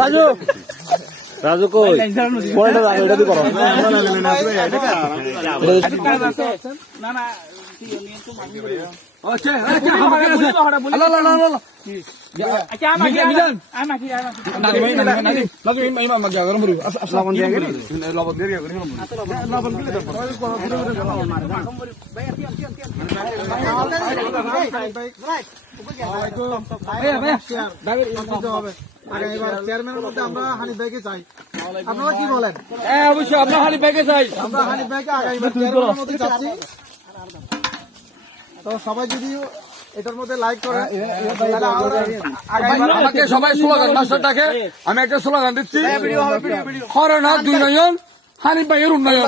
রাজু রাজু কই চেয়ারম্যানের মধ্যে আমরা হানিফ ভাইকে চাই। আপনারা কি বলেন? অবশ্যই আমরা হানিফ ভাইকে চাই। আমরা হানিফ ভাইকে আগামীবার চেয়ারম্যানের মধ্যে চাচ্ছি। তো সবাই যদি এটার মধ্যে লাইক করে আমাকে সবাই স্লোগান মাস্টারটাকে আমি একটা স্লোগান দিচ্ছি, করোনা 2 নয়ন হানিফ ভাইয়ের উন্নয়ন।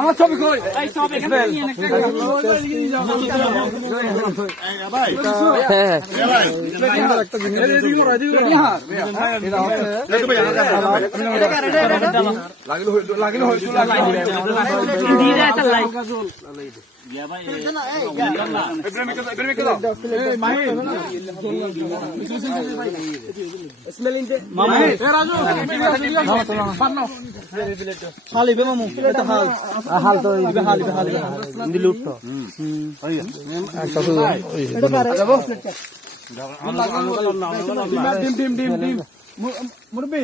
আমার ছবি কই মুরব্বী